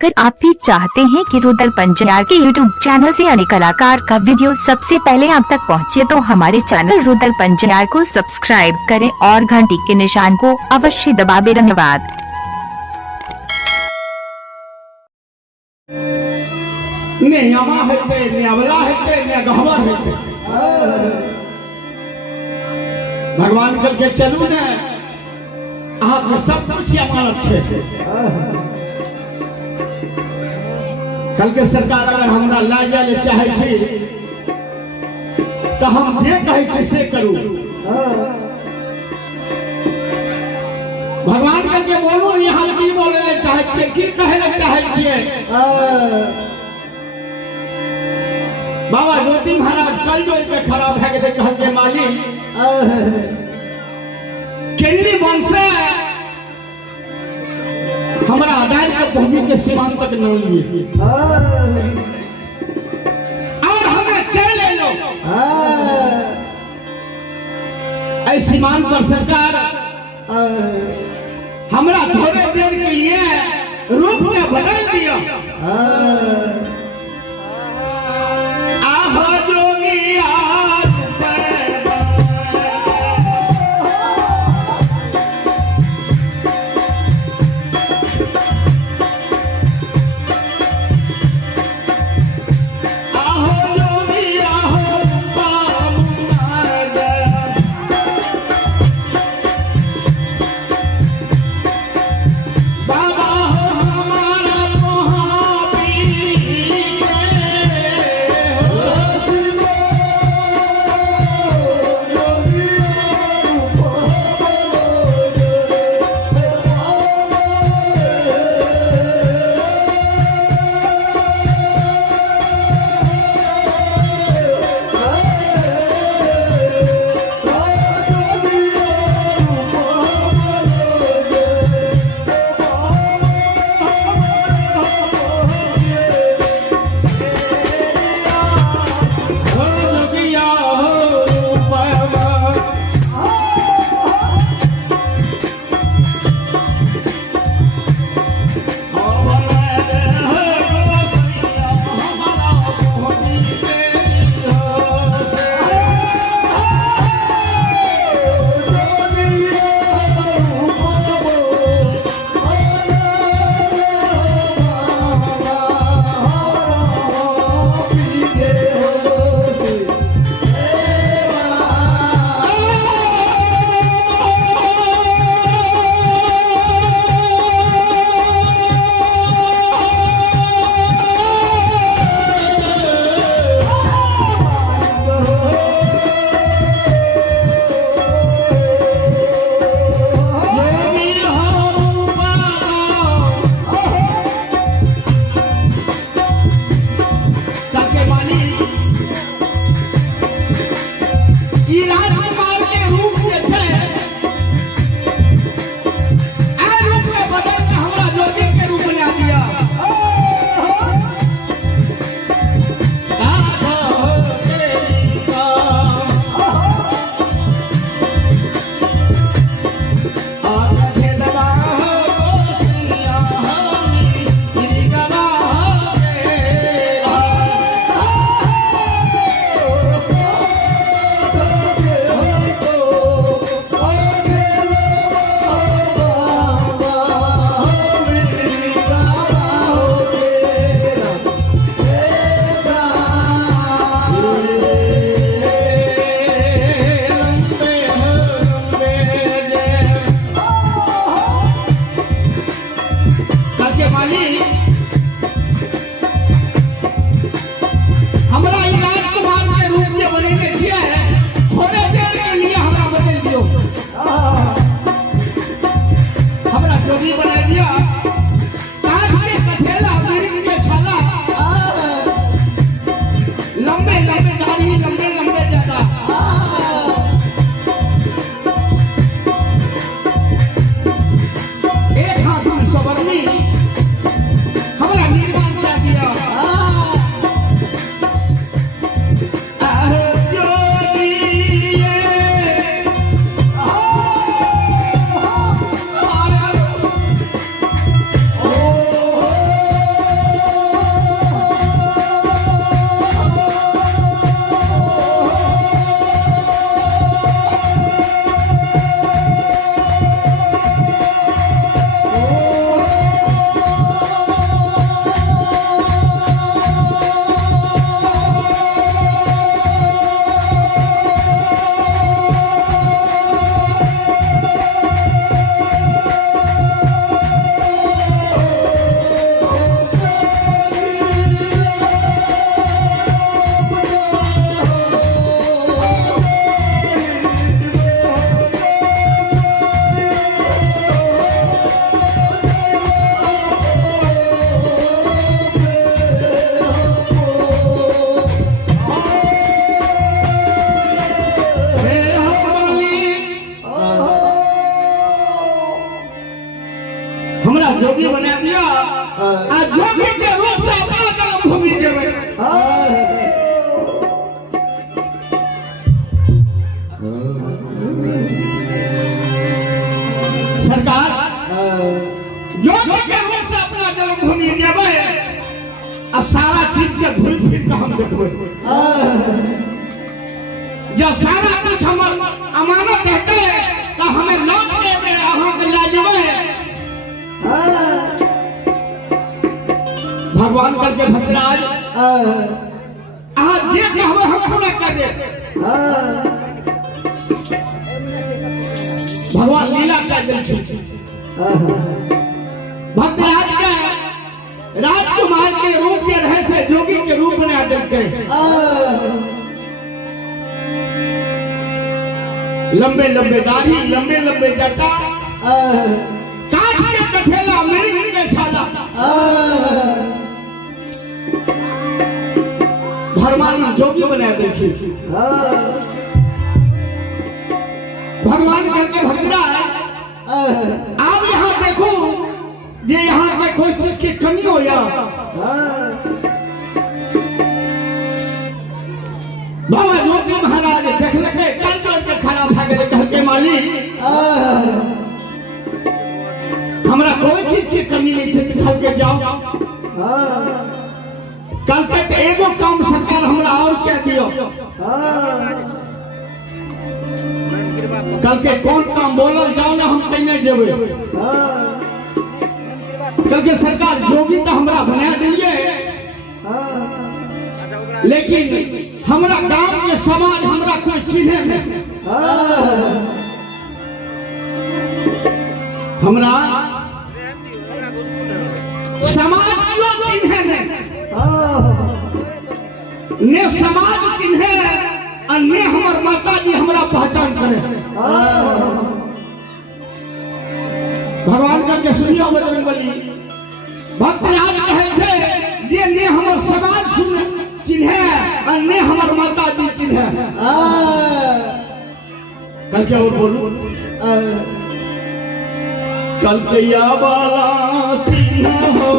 अगर आप भी चाहते हैं कि रुदल पंजयार के यूट्यूब चैनल से अन्य कलाकार का वीडियो सबसे पहले आप तक पहुंचे, तो हमारे चैनल रुदल पंजयार को सब्सक्राइब करें और घंटी के निशान को अवश्य दबाएं। धन्यवाद। ने यमा हेते, ने अवला हेते, ने गहवर हेते। भगवान कल के चलू ने अहाँ सब कुछ अमानत छे। कल के सरकार अगर हमरा ला जाए चाहे छी तो हम जे कहे छी से करू। भगवान कल के बोलू यहाँ की बोले ले चाहे छी, की कहे ले चाहे छिए। बाबा ज्योति महाराज कल जो पे खराब है के कहल के मालिक केली वंशे हमारा आदाय के भूमि के सीमांत तक न लिए और हमें चले लो। ऐ सीमांत पर सरकार हमारा थोड़े देर के लिए रूप में बदल दिया। आहो जोगी आज चीज के घूम फिर के हम देखबे जब सारा कुछ हमर अमानत हेते तो हमें लौट के अहाँ के ला जेबे भगवान करके भद्राज अहाँ जे कहबे हम पूरा कर देब भगवान लीला कर देलखिन भद्राज के राजकुमार के रूप में रहे से जोगी के रूप बना देलके लंबे लंबे दाढ़ी लंबे लंबे जटा काट के कठेला मिर्ग के छाला भगवान जोगी बना देलखिन भगवान करके भद्राज आप यहाँ देखो ये यहाँ पे कोई चीज की कमी हो या बाबा जोगी महाराज देख लगे कल जोर के खड़ा भागे कह के मालिक हमरा कोई चीज की कमी नहीं है निकल के जाओ कल के तो एगो काम सरकार हमरा और क्या दियो कल के कौन काम बोलल जाओ ना हम कहीं नहीं जेबे कल के सरकार जोगी तो हमरा बना दिए लेकिन हमरा गांव के समाज हमरा कोई चिन्हे नहीं हमरा समाज क्यों चिन्हे नहीं ने समाज चिन्हे और ने हमर माता जी हमरा पहचान करे भगवान करके सुनियो बजरंगबली भक्तराज कहे छे जे ने हमर समाज सुन चिन्हे और ने हमर माता जी चिन्हे कल क्या और बोलू कल के या वाला चिन्ह हो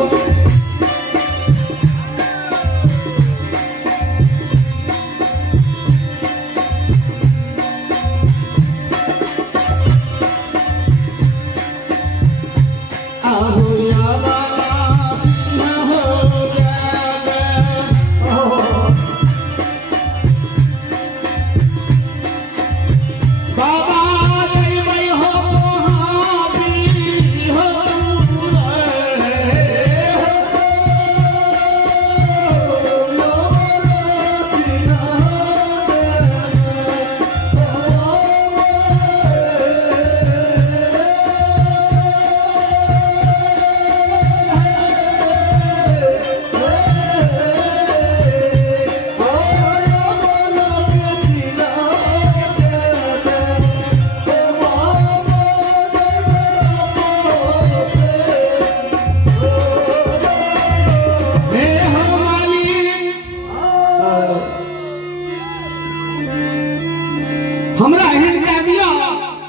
हमरा एहन कह दिया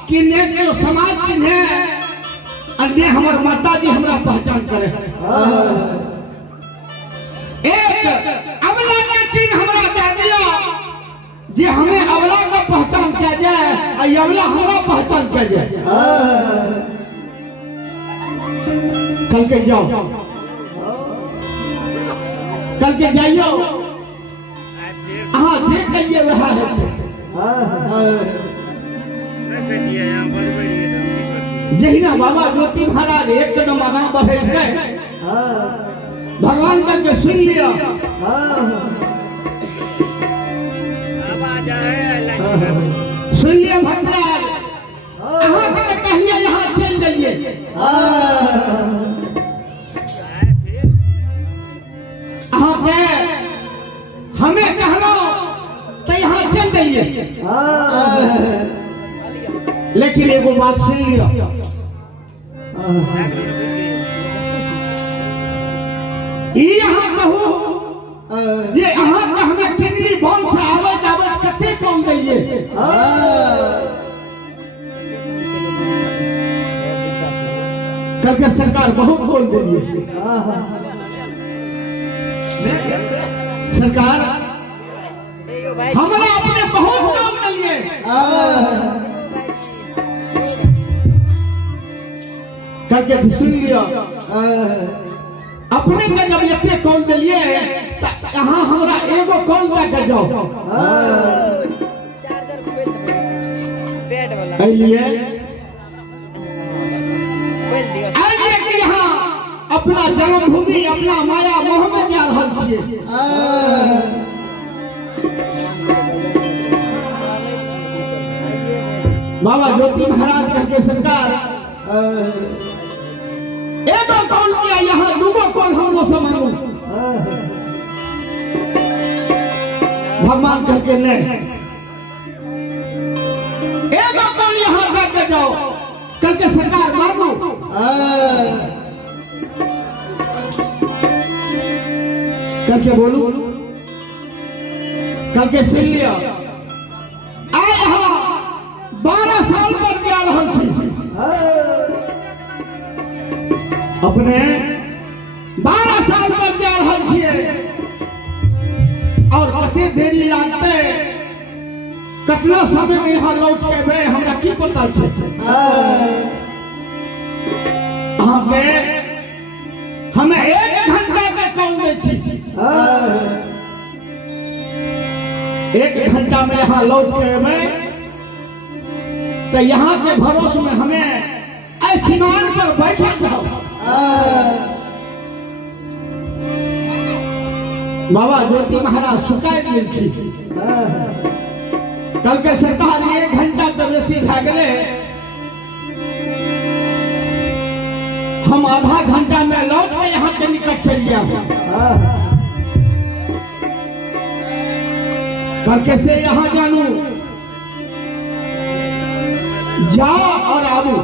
कि ने जो समाज चिन्हे और ने हमर माता जी हमरा पहचान करे एक अबला के चिन्ह हमरा दे दिया जे हमें अबला का पहचान किया जाए और अबला हमरा पहचान किया जाए कल के जाओ कल के जाइयो हाँ जे कहिए रहा है जहिना बाबा ज्योति महाराज एक कदम आगा बढ़े गए भगवान करके सुन लिया सुन लिया भद्राज अहाँ के कहिए यहाँ चल जाइए अहाँ के हमें कहलो तो यहाँ चल जाइए लेकिन एगो बात सुन लिया यहाँ कहू ये अहाँ के हमें कितनी बन से आवत आवत कते कौन दिए करके सरकार बहुत बोल दिए सरकार हमारा अपने बहुत काम कर लिए करके सुन लिया अपने का जब इतने कौन दिए यहाँ हमरा एगो कॉल दे जाओ लिए कि यहाँ अपना जन्मभूमि अपना माया मोह में जा रहा छिए। बाबा ज्योति महाराज करके सरकार एगो कॉल किया, यहाँ दूगो कॉल हम लोग से मांगो भगवान करके नहीं एगो कॉल यहाँ करके जाओ करके सरकार मांगो। करके बोलू करके सुन लिया। आ यहाँ 12 साल पर जा रहा अपने 12 साल पर जा रहा और कते देरी लागते कतना समय में यहाँ लौट के बे हमरा की पता छे। हमें 1 घंटा के कॉल दे छी 1 घंटा में यहाँ लौट के बे तो यहाँ के भरोसे में हमें सिमान पर बैठक रहो। बाबा ज्योति महाराज सुकाय गेल थी कल के सरकार 1 घंटा तो बेसी भा गए हम आधा घंटा में लौट के यहाँ के निकट चल गया करके से यहाँ जानू जाओ और आबू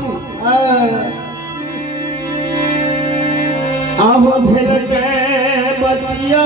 आबो भेल के बतिया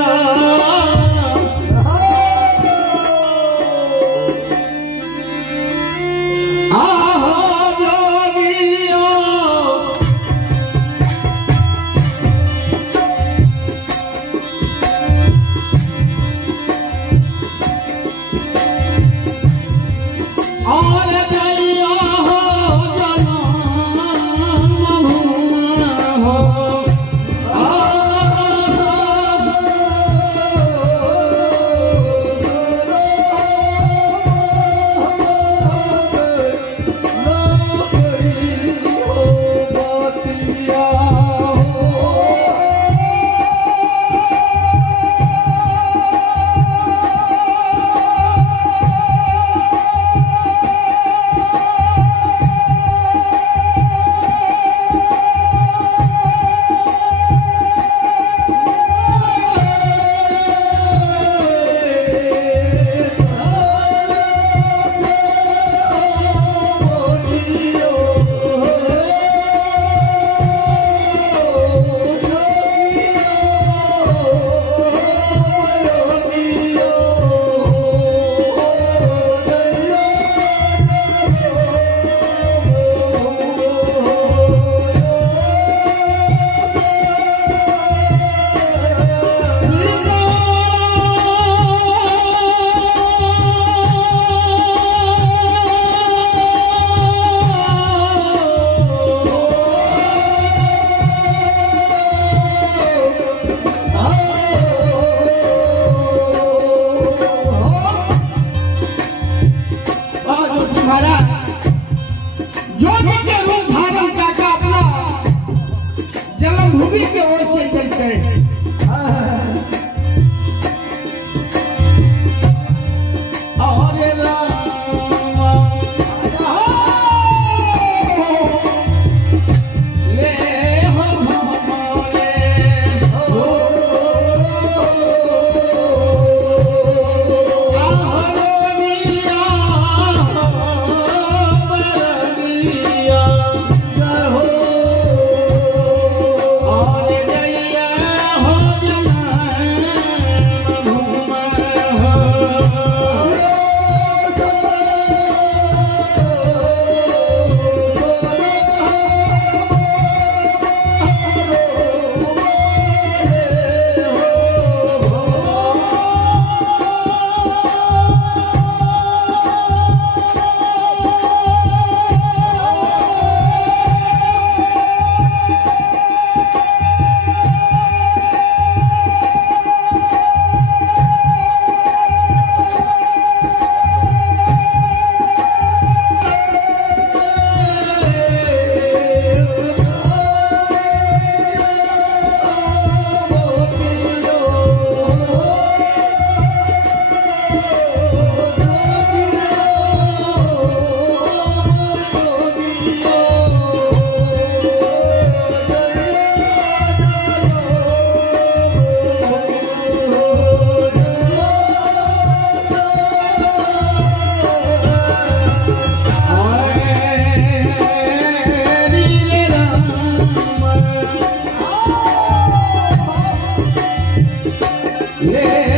हे